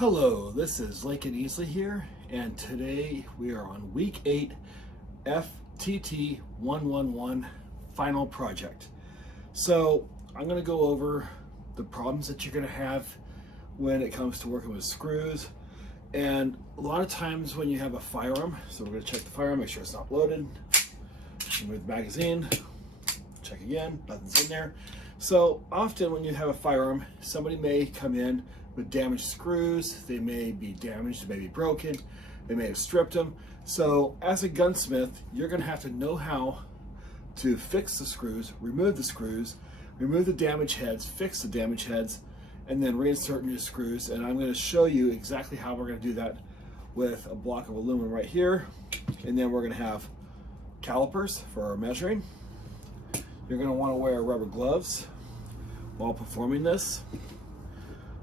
Hello, this is Lincoln Easley here, and today we are on week 8 FTT111 final project. So I'm going to go over the problems that you're going to have when it comes to working with screws. And a lot of times when you have a firearm, so we're going to check the firearm, make sure it's not loaded, remove the magazine, check again, nothing's in there. So often when you have a firearm, somebody may come in with damaged screws. They may be damaged, they may be broken, they may have stripped them. So as a gunsmith, you're going to have to know how to fix the screws, remove the damaged heads, fix the damaged heads, and then reinsert new screws. And I'm going to show you exactly how we're going to do that with a block of aluminum right here. And then we're going to have calipers for our measuring. You're going to want to wear rubber gloves while performing this.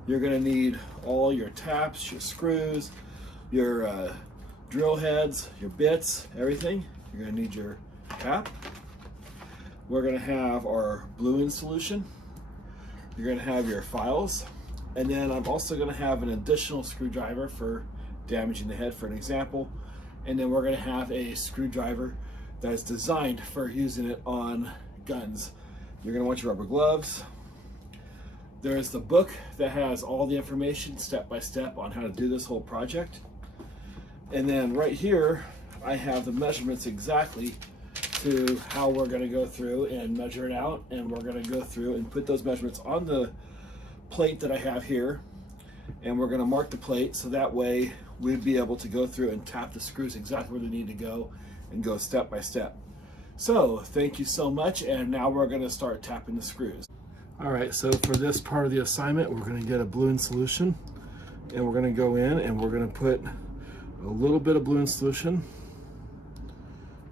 You're going to need all your taps, your screws, your drill heads, your bits, everything. You're going to need your cap. We're going to have our bluing solution. You're going to have your files. And then I'm also going to have an additional screwdriver for damaging the head, for an example. And then we're going to have a screwdriver that is designed for using it on guns. You're going to want your rubber gloves. There's the book that has all the information step by step on how to do this whole project. And then right here, I have the measurements exactly to how we're going to go through and measure it out. And we're going to go through and put those measurements on the plate that I have here. And we're going to mark the plate so that way we'd be able to go through and tap the screws exactly where they need to go and go step by step. So thank you so much, and now we're going to start tapping the screws. All right, so for this part of the assignment, we're going to get a bluing solution, and we're going to go in and we're going to put a little bit of bluing solution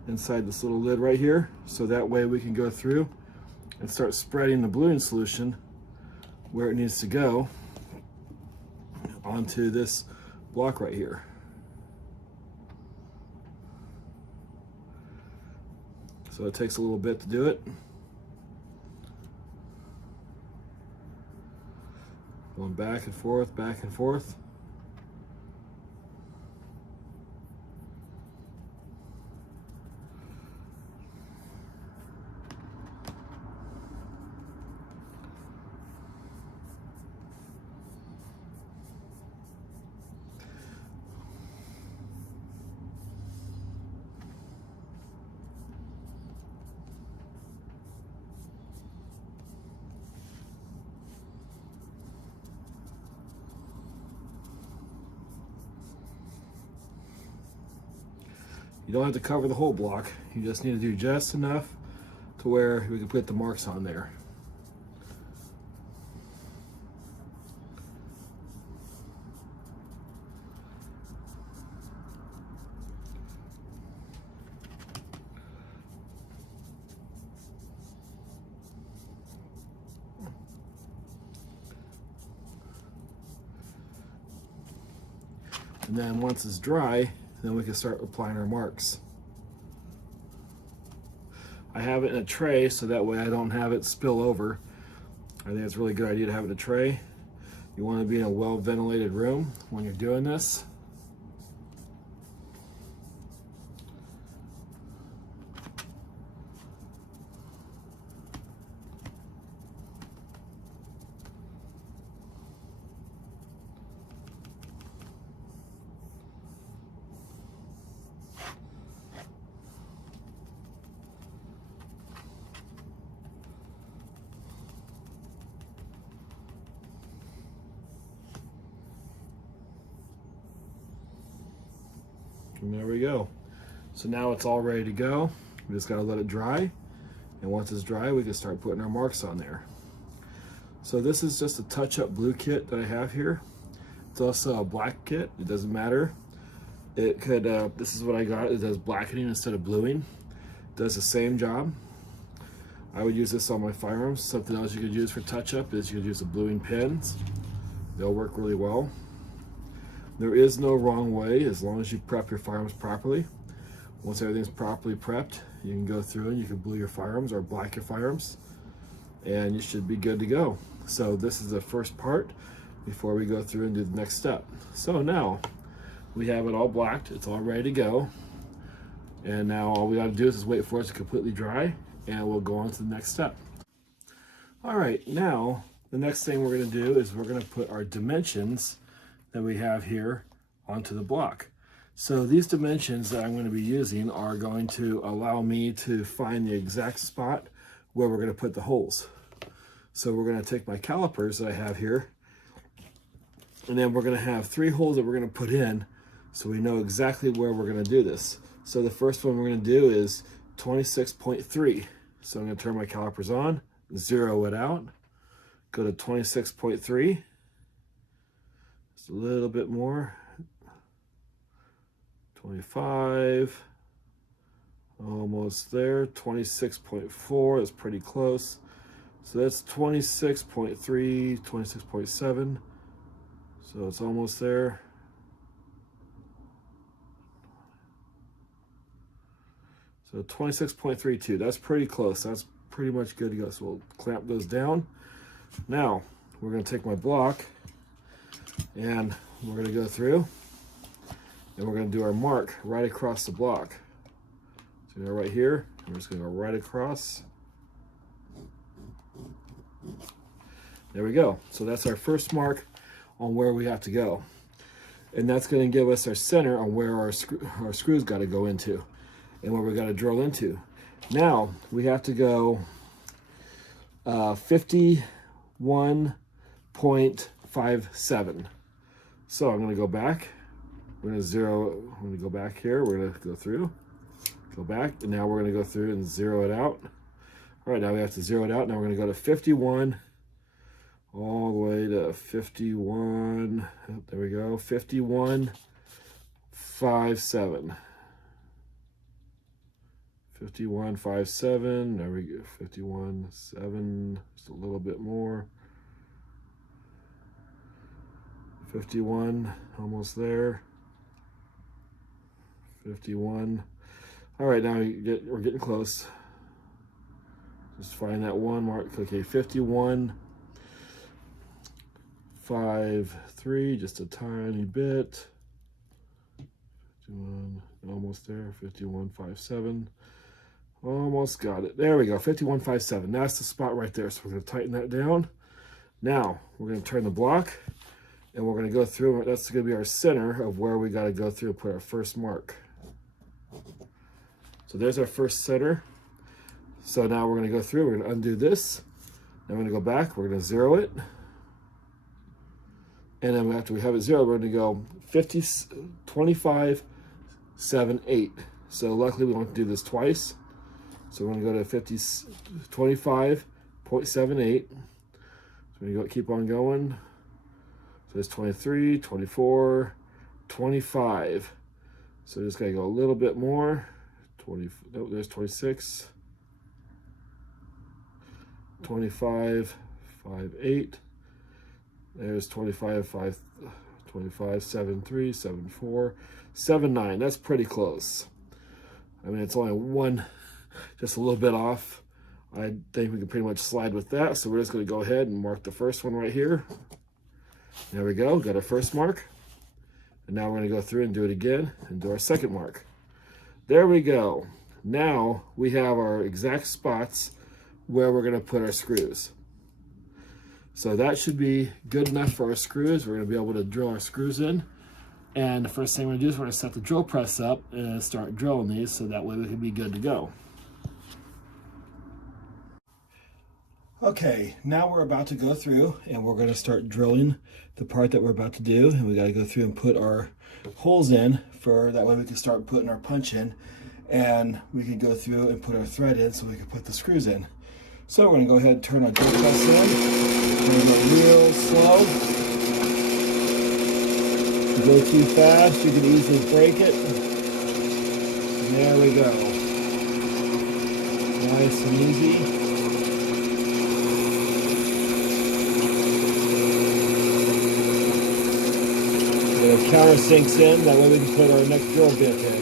inside this little lid right here, so that way we can go through and start spreading the bluing solution where it needs to go onto this block right here. So it takes a little bit to do it. Going back and forth, back and forth. You don't have to cover the whole block. You just need to do just enough to where we can put the marks on there. And then once it's dry, then we can start applying our marks. I have it in a tray so that way I don't have it spill over. I think it's a really good idea to have it in a tray. You want to be in a well ventilated room when you're doing this. And there we go. So now it's all ready to go. We just got to let it dry. And once it's dry, we can start putting our marks on there. So this is just a touch-up blue kit that I have here. It's also a black kit. It doesn't matter. It could, this is what I got. It does blackening instead of bluing. It does the same job. I would use this on my firearms. Something else you could use for touch-up is you could use the bluing pens. They'll work really well. There is no wrong way as long as you prep your firearms properly. Once everything's properly prepped, you can go through and you can blue your firearms or black your firearms, and you should be good to go. So this is the first part. before we go through and do the next step. So now we have it all blacked, it's all ready to go. And now all we got to do is just wait for it to completely dry, and we'll go on to the next step. All right, now the next thing we're going to do is we're going to put our dimensions that we have here onto the block. So these dimensions that I'm going to be using are going to allow me to find the exact spot where we're going to put the holes. So we're going to take my calipers that I have here, and then we're going to have 3 holes that we're going to put in so we know exactly where we're going to do this. So the first one we're going to do is 26.3. So I'm going to turn my calipers on, zero it out, go to 26.3, just a little bit more, 25, almost there, 26.4, that's pretty close. So that's 26.3, 26.7, so it's almost there. So 26.32, that's pretty close. That's pretty much good to go. So we'll clamp those down. Now, we're going to take my block, and we're going to go through, and we're going to do our mark right across the block. So go right here, and we're just going to go right across. There we go. So that's our first mark on where we have to go. And that's going to give us our center on where our screws got to go into and where we got to drill into. Now we have to go 51.57. So I'm going to go back. We're going to zero. I'm going to go back here. We're going to go through, go back, and now we're going to go through and zero it out. All right, now we have to zero it out. Now we're going to go to 51, all the way to 51. Oh, there we go, 51.57. 51.57. There we go. 51.7. Just a little bit more. 51. Almost there. 51. All right, now we're getting close. Just find that one mark. Okay, 51.53. Just a tiny bit. 51. Almost there. 51.57. Almost got it. There we go, 51.57. That's the spot right there. So we're going to tighten that down. Now we're going to turn the block, and we're going to go through. That's going to be our center of where we got to go through and put our first mark. So there's our first center. So now we're going to go through. We're going to undo this. Then we're going to go back. We're going to zero it. And then after we have it zeroed, we're going to go 25.78. So luckily we won't do this twice. So we're going to go to 25.78. So we're going to keep on going. So it's 23, 24, 25. So just got to go a little bit more. 20. No, there's 26. 25.58. There's 25.5. 25.73, 74, 79. That's pretty close. I mean, it's only one, just a little bit off. I think we can pretty much slide with that. So we're just going to go ahead and mark the first one right here. There we go. Got our first mark. And now we're going to go through and do it again and do our second mark. There we go. Now we have our exact spots where we're going to put our screws. So that should be good enough for our screws. We're going to be able to drill our screws in. And the first thing we're going to do is we're going to set the drill press up and start drilling these so that way we can be good to go. Okay, now we're about to go through and we're going to start drilling the part that we're about to do. And we got to go through and put our holes in for that way we can start putting our punch in. And we can go through and put our thread in so we can put the screws in. So we're going to go ahead and turn our drill press in. Turn it real slow. If you go too fast, you can easily break it. And there we go. Nice and easy. The countersinks in, that way we can put our next drill bit in.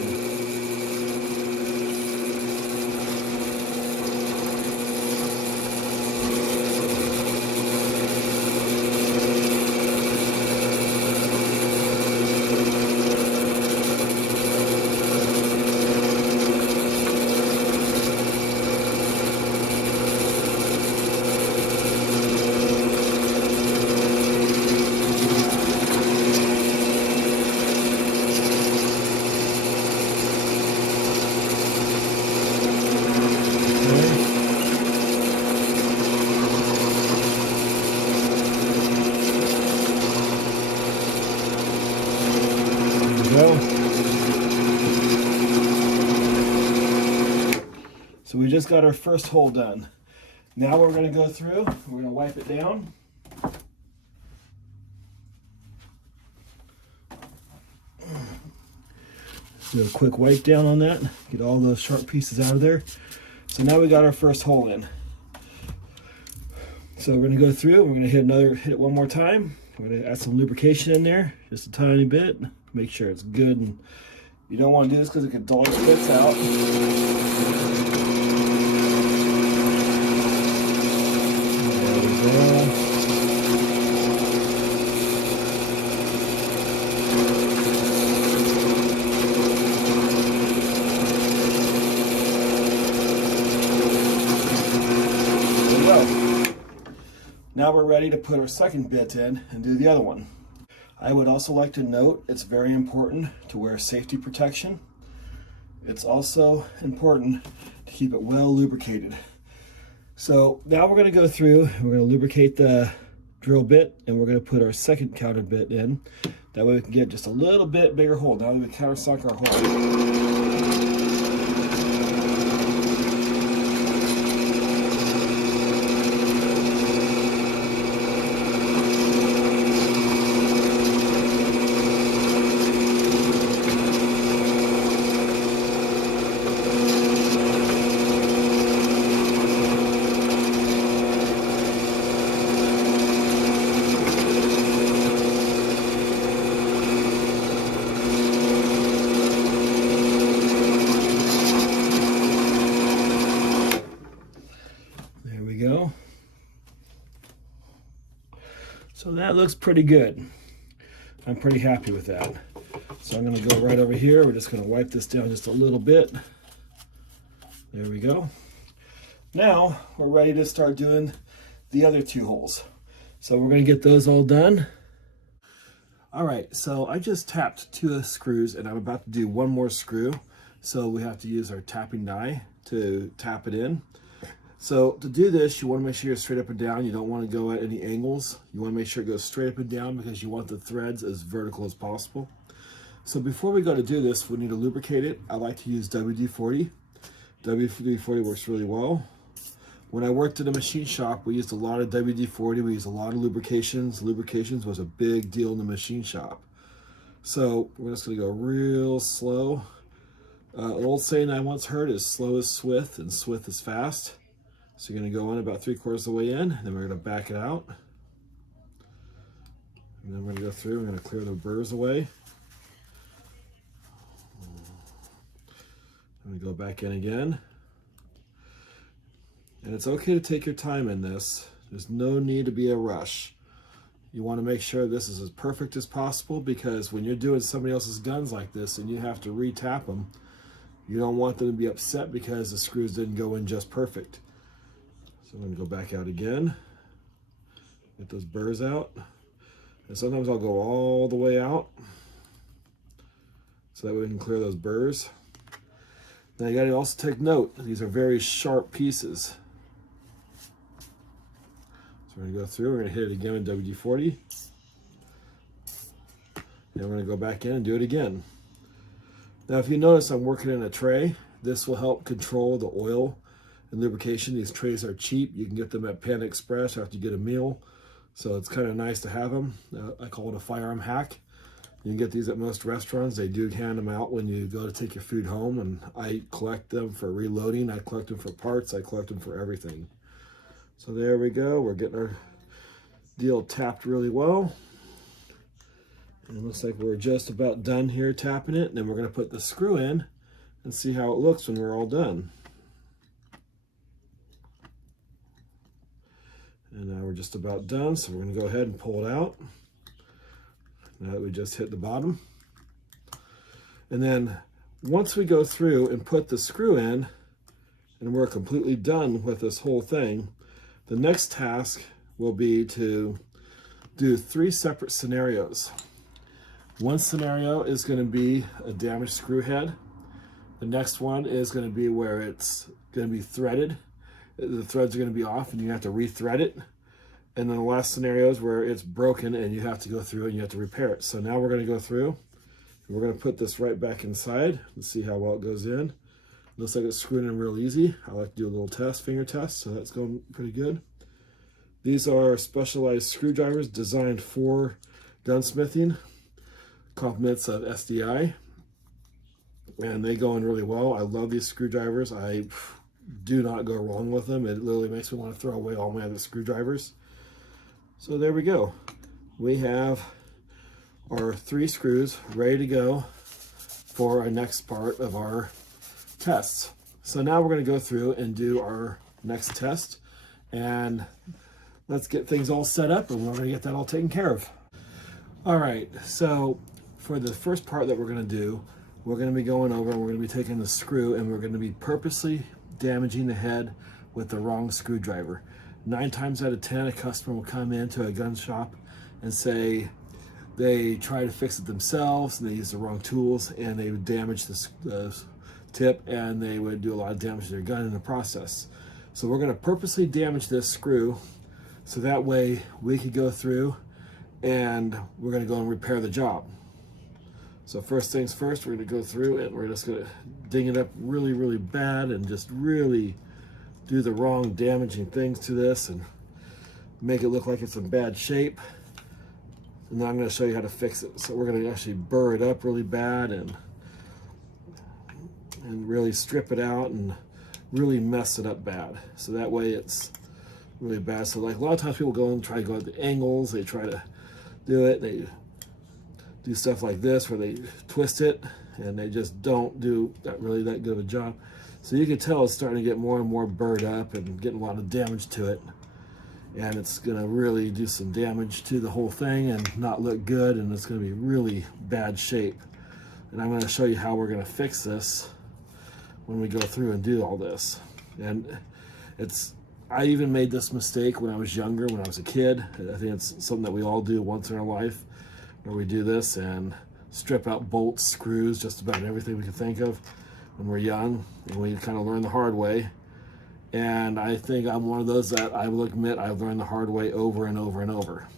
go. So we just got our first hole done. Now we're going to go through, we're going to wipe it down. Do a quick wipe down on that, get all those sharp pieces out of there. So now we got our first hole in. So we're going to go through, we're going to hit it one more time. We're going to add some lubrication in there, just a tiny bit. Make sure it's good, and you don't want to do this because it can dull your bits out. Now we're ready to put our second bit in and do the other one. I would also like to note it's very important to wear safety protection. It's also important to keep it well lubricated. So now we're going to go through, we're going to lubricate the drill bit, and we're going to put our second counter bit in. That way we can get just a little bit bigger hole. Now that we countersunk our hole. Go. So that looks pretty good. I'm pretty happy with that. So I'm going to go right over here. We're just going to wipe this down just a little bit. There we go. Now we're ready to start doing the other two holes. So we're going to get those all done. All right, so I just tapped 2 screws, and I'm about to do one more screw. So we have to use our tapping die to tap it in. So to do this, you want to make sure you're straight up and down. You don't want to go at any angles. You want to make sure it goes straight up and down because you want the threads as vertical as possible. So before we go to do this, we need to lubricate it. I like to use WD-40. WD-40 works really well. When I worked at a machine shop, we used a lot of WD-40. We used a lot of lubrications. Lubrications was a big deal in the machine shop. So we're just going to go real slow. An old saying I once heard is slow is swift and swift is fast. So you're going to go in about 3/4 of the way in, and then we're going to back it out. And then we're going to go through, we're going to clear the burrs away. And we go back in again. And it's okay to take your time in this. There's no need to be a rush. You want to make sure this is as perfect as possible, because when you're doing somebody else's guns like this and you have to re-tap them, you don't want them to be upset because the screws didn't go in just perfect. So I'm going to go back out again, get those burrs out, and sometimes I'll go all the way out so that we can clear those burrs. Now you got to also take note, these are very sharp pieces. So we're going to go through, we're going to hit it again with WD-40, and we're going to go back in and do it again. Now if you notice, I'm working in a tray. This will help control the oil and lubrication. These trays are cheap. You can get them at Panda Express after you get a meal. So it's kind of nice to have them. I call it a firearm hack. You can get these at most restaurants. They do hand them out when you go to take your food home, and I collect them for reloading. I collect them for parts. I collect them for everything. So there we go. We're getting our deal tapped really well. And it looks like we're just about done here tapping it. And then we're going to put the screw in and see how it looks when we're all done. And now we're just about done, so we're going to go ahead and pull it out. Now that we just hit the bottom. And then once we go through and put the screw in, and we're completely done with this whole thing, the next task will be to do 3 separate scenarios. One scenario is going to be a damaged screw head. The next one is going to be where it's going to be threaded. The threads are going to be off and you have to re-thread it. And then the last scenario is where it's broken and you have to go through and you have to repair it. So now we're going to go through We're going to put this right back inside. Let's see how well it goes in. Looks like it's screwing in real easy. I like to do a little test, finger test, so that's going pretty good. These are specialized screwdrivers designed for gunsmithing. Compliments of SDI. And they go in really well. I love these screwdrivers. I do not go wrong with them. It literally makes me want to throw away all my other screwdrivers. So there we go. We have our 3 screws ready to go for our next part of our tests. So now we're going to go through and do our next test, and let's get things all set up, and we're going to get that all taken care of. All right, so for the first part that we're going to do, we're going to be going over and we're going to be taking the screw and we're going to be purposely damaging the head with the wrong screwdriver. 9 times out of 10, a customer will come into a gun shop and say they try to fix it themselves and they use the wrong tools and they would damage the tip and they would do a lot of damage to their gun in the process. So we're going to purposely damage this screw so that way we could go through and we're going to go and repair the job. So first things first, we're going to go through and we're just going to ding it up really, really bad and just really do the wrong damaging things to this and make it look like it's in bad shape. And then I'm going to show you how to fix it. So we're going to actually burr it up really bad and really strip it out and really mess it up bad. So that way it's really bad. So like a lot of times people go and try to go at the angles, they try to do it, they do stuff like this where they twist it and they just don't do that good of a job. So you can tell it's starting to get more and more burred up and getting a lot of damage to it. And it's going to really do some damage to the whole thing and not look good, and it's going to be really bad shape. And I'm going to show you how we're going to fix this when we go through and do all this. And I even made this mistake when I was younger, when I was a kid. I think it's something that we all do once in our life, where we do this and strip out bolts, screws, just about everything we can think of when we're young, and we kind of learn the hard way. And I think I'm one of those that I will admit I've learned the hard way over and over and over.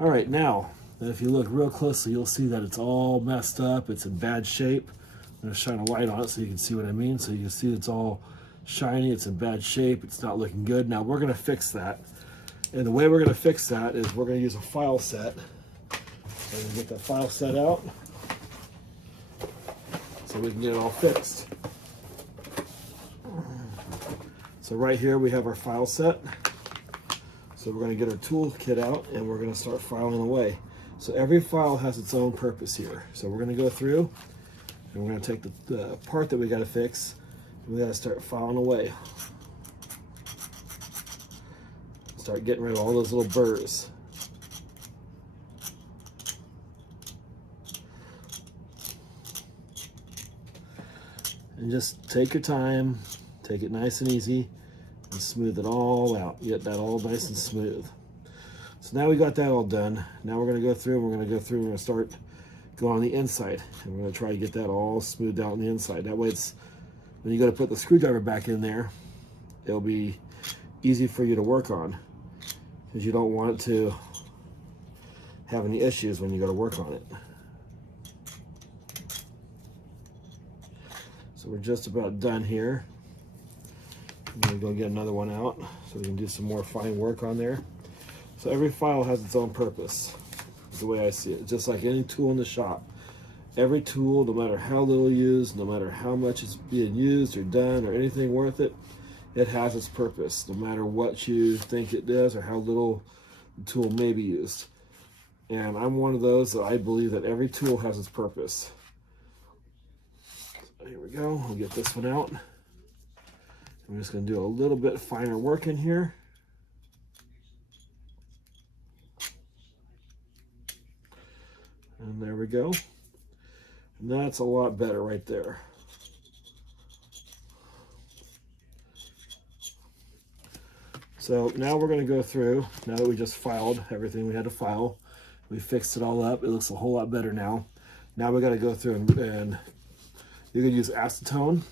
All right, now, if you look real closely, you'll see that it's all messed up. It's in bad shape. I'm going to shine a light on it so you can see what I mean. So you can see it's all shiny, it's in bad shape, it's not looking good. Now we're going to fix that. And the way we're going to fix that is we're going to use a file set. So we're going to get that file set out so we can get it all fixed. So right here we have our file set. So we're going to get our tool kit out and we're going to start filing away. So every file has its own purpose here. So we're going to go through and we're going to take the part that we got to fix and we got to start filing away. Start getting rid of all those little burrs. And just take your time, take it nice and easy, and smooth it all out. Get that all nice and smooth. So now we got that all done. Now we're going to go through, and we're going to start going on the inside. And we're going to try to get that all smoothed out on the inside. That way it's, when you go to put the screwdriver back in there, it'll be easy for you to work on, because you don't want to have any issues when you go to work on it. So we're just about done here. I'm going to go get another one out so we can do some more fine work on there. So every file has its own purpose, is the way I see it. Just like any tool in the shop. Every tool, no matter how little used, no matter how much it's being used or done or anything worth it, it has its purpose, no matter what you think it does or how little the tool may be used. And I'm one of those that I believe that every tool has its purpose. So here we go, we'll get this one out. I'm just going to do a little bit finer work in here. And there we go. And that's a lot better right there. So now we're going to go through, now that we just filed everything we had to file, we fixed it all up, it looks a whole lot better now. Now we got to go through and you can use acetone,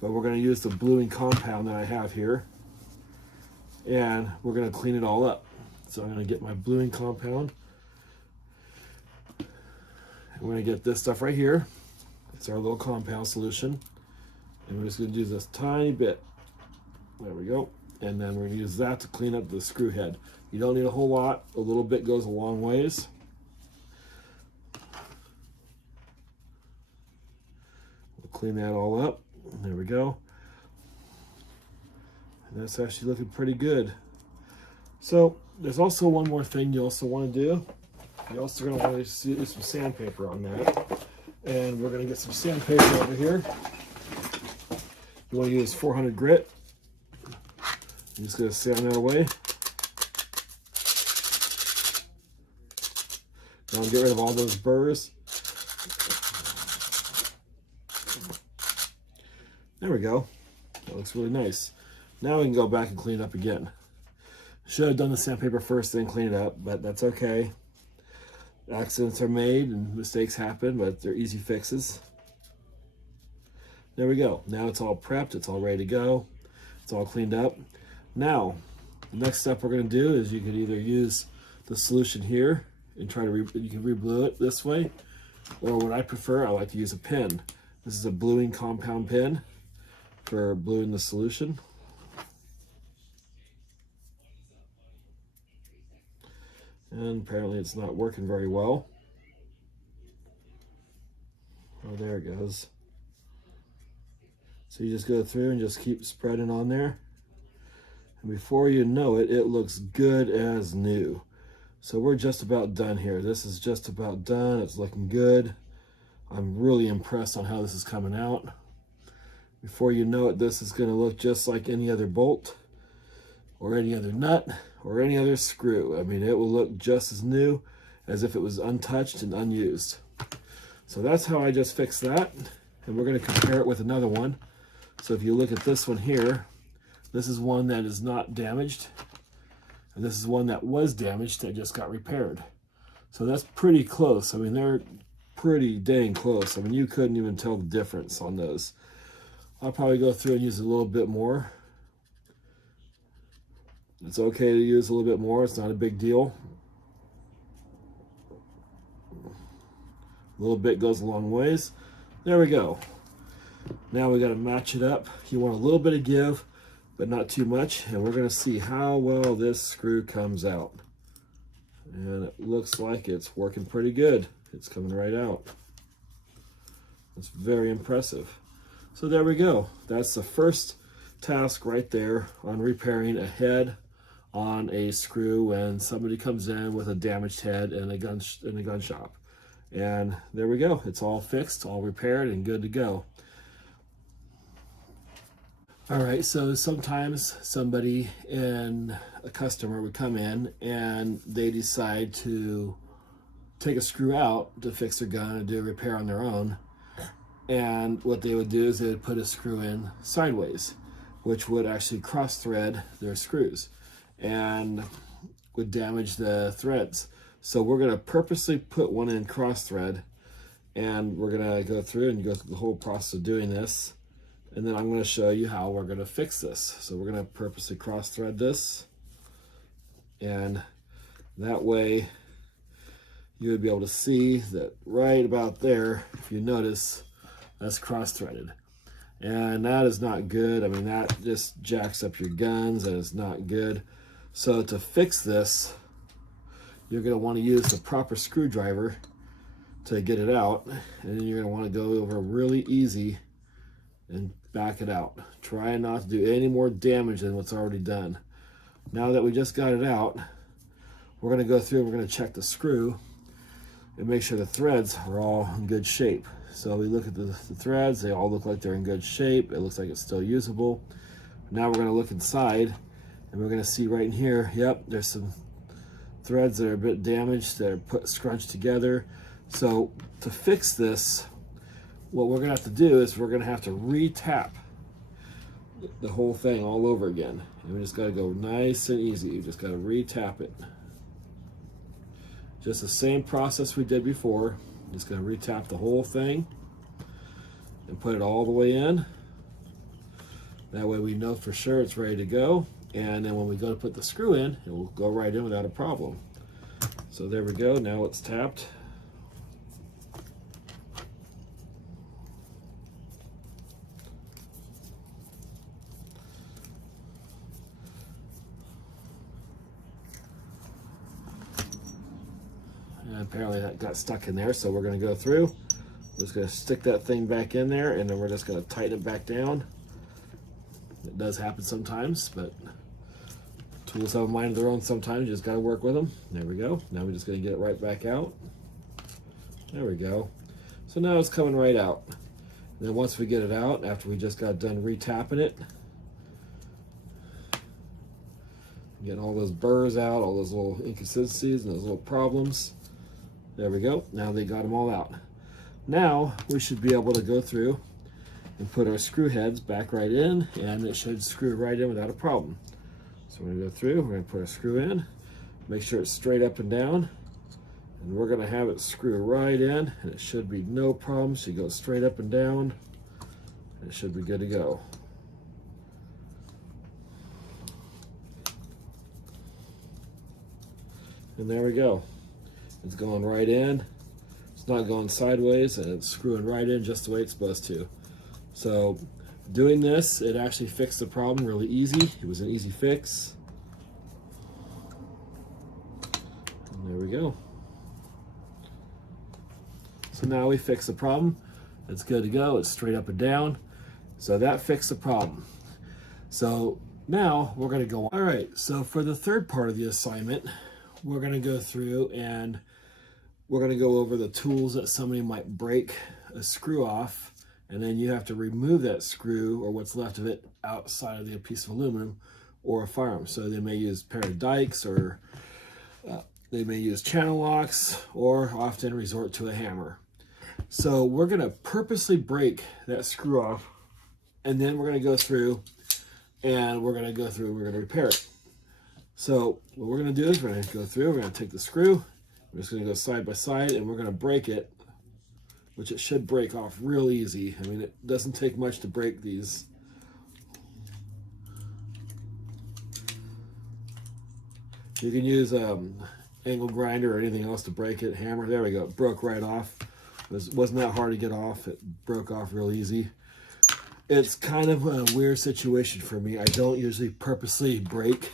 but we're going to use the bluing compound that I have here, and we're going to clean it all up. So I'm going to get my bluing compound, we're going to get this stuff right here. It's our little compound solution. And we're just going to do this tiny bit. There we go. And then we're going to use that to clean up the screw head. You don't need a whole lot. A little bit goes a long ways. We'll clean that all up. There we go. And that's actually looking pretty good. So there's also one more thing you also want to do. You're also going to want to do some sandpaper on that. And we're going to get some sandpaper over here. You want to use 400 grit. I'm just going to sand that away. Now get rid of all those burrs. There we go. That looks really nice. Now we can go back and clean it up again. Should have done the sandpaper first, then clean it up, but that's okay. Accidents are made and mistakes happen, but they're easy fixes. There we go. Now it's all prepped. It's all ready to go. It's all cleaned up. Now, the next step we're going to do is you can either use the solution here and try to you can re-blue it this way, or what I prefer, I like to use a pen. This is a bluing compound pen for bluing the solution. And apparently it's not working very well. Oh, there it goes. So you just go through and just keep spreading on there. And before you know it, it looks good as new. So we're just about done here. This is just about done. It's looking good. I'm really impressed on how this is coming out. Before you know it, this is going to look just like any other bolt or any other nut or any other screw. I mean, it will look just as new as if it was untouched and unused. So that's how I just fixed that. And we're going to compare it with another one. So if you look at this one here, this is one that is not damaged. And this is one that was damaged that just got repaired. So that's pretty close. I mean, they're pretty dang close. I mean, you couldn't even tell the difference on those. I'll probably go through and use a little bit more. It's okay to use a little bit more. It's not a big deal. A little bit goes a long ways. There we go. Now we got to match it up. You want a little bit of give, but not too much. And we're going to see how well this screw comes out. And it looks like it's working pretty good. It's coming right out. It's very impressive. So there we go. That's the first task right there on repairing a head on a screw when somebody comes in with a damaged head in a gun shop. And there we go. It's all fixed, all repaired, and good to go. All right, so sometimes somebody and a customer would come in and they decide to take a screw out to fix their gun and do a repair on their own. And what they would do is they would put a screw in sideways, which would actually cross-thread their screws and would damage the threads. So we're going to purposely put one in cross-thread, and we're going to go through and go through the whole process of doing this. And then I'm going to show you how we're going to fix this. So we're going to purposely cross-thread this, and that way you would be able to see that right about there, if you notice, that's cross-threaded. And that is not good. I mean, that just jacks up your guns and it's not good. So to fix this, you're going to want to use the proper screwdriver to get it out. And then you're going to want to go over really easy and back it out. Try not to do any more damage than what's already done. Now that we just got it out, we're going to go through and we're going to check the screw and make sure the threads are all in good shape. So we look at the threads, they all look like they're in good shape. It looks like it's still usable. Now we're going to look inside and we're going to see right in here, yep, there's some threads that are a bit damaged, that are scrunched together. So to fix this, what we're going to have to do is we're going to have to re-tap the whole thing all over again. And we just got to go nice and easy. You just got to re-tap it. Just the same process we did before. Just going to re-tap the whole thing and put it all the way in. That way we know for sure it's ready to go. And then when we go to put the screw in, it will go right in without a problem. So there we go. Now it's tapped. And apparently that got stuck in there, so we're going to go through. We're just going to stick that thing back in there, and then we're just going to tighten it back down. It does happen sometimes, but tools have a mind of their own sometimes. You just got to work with them. There we go. Now we're just going to get it right back out. There we go. So now it's coming right out. And then once we get it out, after we just got done retapping it, getting all those burrs out, all those little inconsistencies and those little problems. There we go. Now they got them all out. Now we should be able to go through and put our screw heads back right in, and it should screw right in without a problem. So we're going to go through, we're going to put our screw in, make sure it's straight up and down, and we're going to have it screw right in, and it should be no problem. So you go straight up and down, and it should be good to go. And there we go. It's going right in. It's not going sideways, and it's screwing right in just the way it's supposed to. So doing this, it actually fixed the problem really easy. It was an easy fix. And there we go. So now we fixed the problem. It's good to go. It's straight up and down. So that fixed the problem. So now we're going to go on. All right, so for the third part of the assignment, we're going to go through and we're going to go over the tools that somebody might break a screw off, and then you have to remove that screw or what's left of it outside of the piece of aluminum or a firearm. So they may use a pair of dikes, or they may use channel locks, or often resort to a hammer. So we're going to purposely break that screw off, and then we're going to go through and we're going to repair it. So what we're going to do is we're going to go through, we're going to take the screw, we're just going to go side by side, and we're going to break it, which it should break off real easy. I mean, it doesn't take much to break these. You can use angle grinder or anything else to break it, hammer. There we go, it broke right off. It wasn't that hard to get off. It broke off real easy. It's kind of a weird situation for me. I don't usually purposely break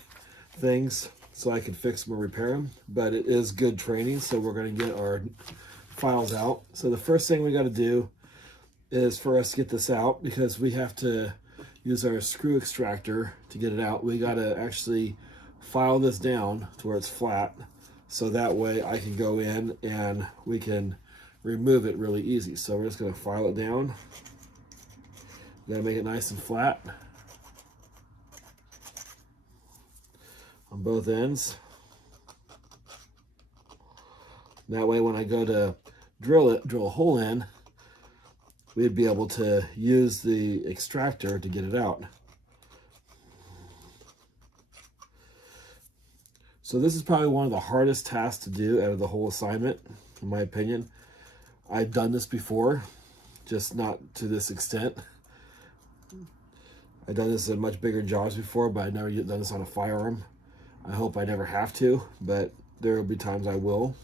things so I can fix them or repair them, but it is good training, so we're going to get our files out. So the first thing we got to do is for us to get this out, because we have to use our screw extractor to get it out. We got to actually file this down to where it's flat, so that way I can go in and we can remove it really easy. So we're just going to file it down. We got to make it nice and flat on both ends. That way when I go to drill a hole in, we'd be able to use the extractor to get it out. So this is probably one of the hardest tasks to do out of the whole assignment, in my opinion. I've done this before, just not to this extent. I've done this in much bigger jobs before, but I've never done this on a firearm. I hope I never have to, but there will be times I will.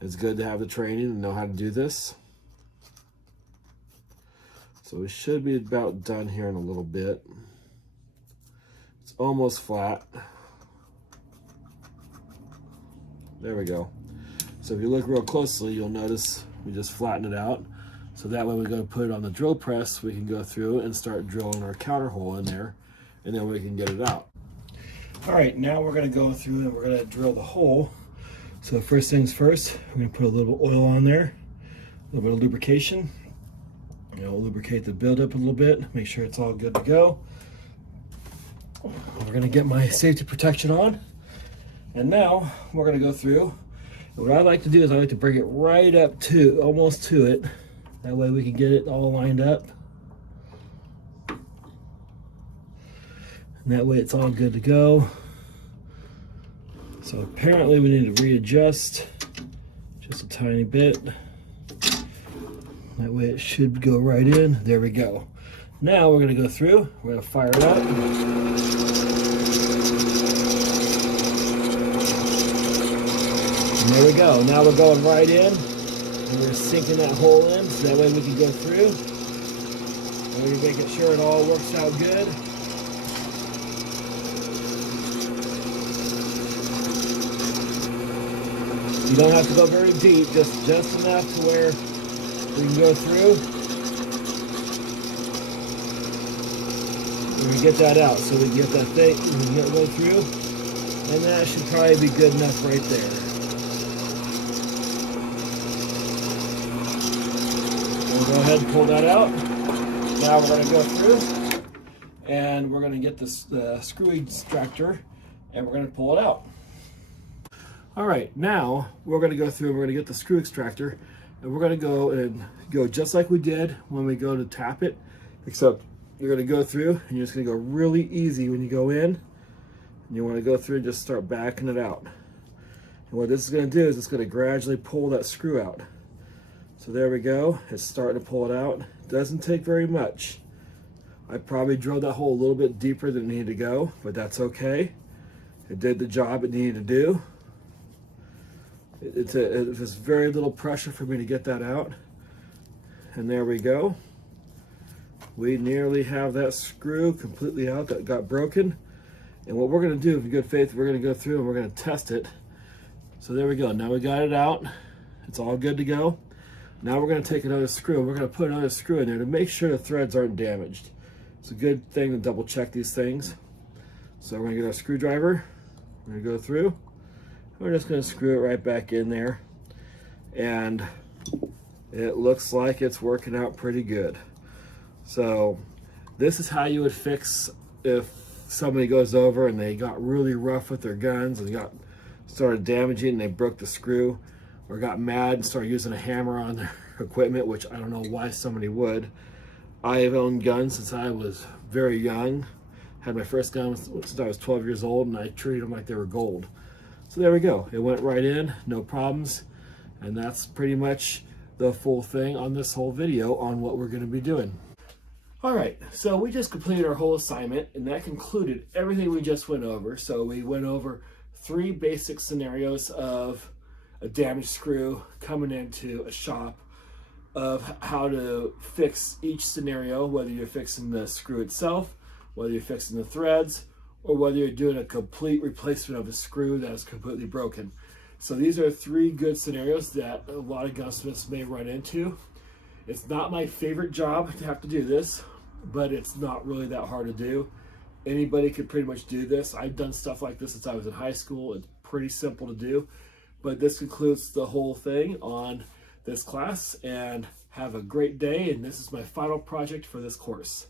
It's good to have the training and know how to do this. So we should be about done here in a little bit. It's almost flat. There we go. So if you look real closely, you'll notice we just flatten it out. So that way we go put it on the drill press, we can go through and start drilling our counter hole in there, and then we can get it out. All right, now we're going to go through and we're going to drill the hole. So first things first, we're going to put a little oil on there, a little bit of lubrication. We'll lubricate the buildup a little bit, make sure it's all good to go. We're going to get my safety protection on, and now we're going to go through. And what I like to do is I like to bring it right up to, almost to it. That way we can get it all lined up. And that way it's all good to go. So apparently we need to readjust just a tiny bit. That way it should go right in. There we go. Now we're going to go through, we're going to fire it up. And there we go. Now we're going right in, and we're sinking that hole in so that way we can go through. And we're making sure it all works out good. You don't have to go very deep, just enough to where we can go through. We can get that out, so we can get that thing, we can get go through, and that should probably be good enough right there. We'll go ahead and pull that out. Now we're going to go through, and we're going to get the screw extractor, and we're going to pull it out. All right, now we're going to go through, we're going to get the screw extractor, and we're going to go just like we did when we go to tap it, except you're going to go through and you're just going to go really easy when you go in, and you want to go through and just start backing it out. And what this is going to do is it's going to gradually pull that screw out. So there we go, it's starting to pull it out. Doesn't take very much. I probably drilled that hole a little bit deeper than it needed to go, but that's okay. It did the job it needed to do. It was very little pressure for me to get that out. And there we go. We nearly have that screw completely out that got broken. And what we're going to do, in good faith, we're going to go through and we're going to test it. So there we go. Now we got it out. It's all good to go. Now we're going to take another screw. We're going to put another screw in there to make sure the threads aren't damaged. It's a good thing to double check these things. So we're going to get our screwdriver. We're going to go through. We're just going to screw it right back in there. And it looks like it's working out pretty good. So this is how you would fix if somebody goes over and they got really rough with their guns and started damaging and they broke the screw, or got mad and started using a hammer on their equipment, which I don't know why somebody would. I have owned guns since I was very young. Had my first gun since I was 12 years old, and I treated them like they were gold. So there we go. It went right in, no problems. And that's pretty much the full thing on this whole video on what we're going to be doing. All right, so we just completed our whole assignment, and that concluded everything we just went over. So we went over 3 basic scenarios of a damaged screw coming into a shop, of how to fix each scenario, whether you're fixing the screw itself, whether you're fixing the threads, or whether you're doing a complete replacement of a screw that is completely broken. So these are 3 good scenarios that a lot of gunsmiths may run into. It's not my favorite job to have to do this, but it's not really that hard to do. Anybody could pretty much do this. I've done stuff like this since I was in high school. It's pretty simple to do. But this concludes the whole thing on this class, and have a great day. And this is my final project for this course.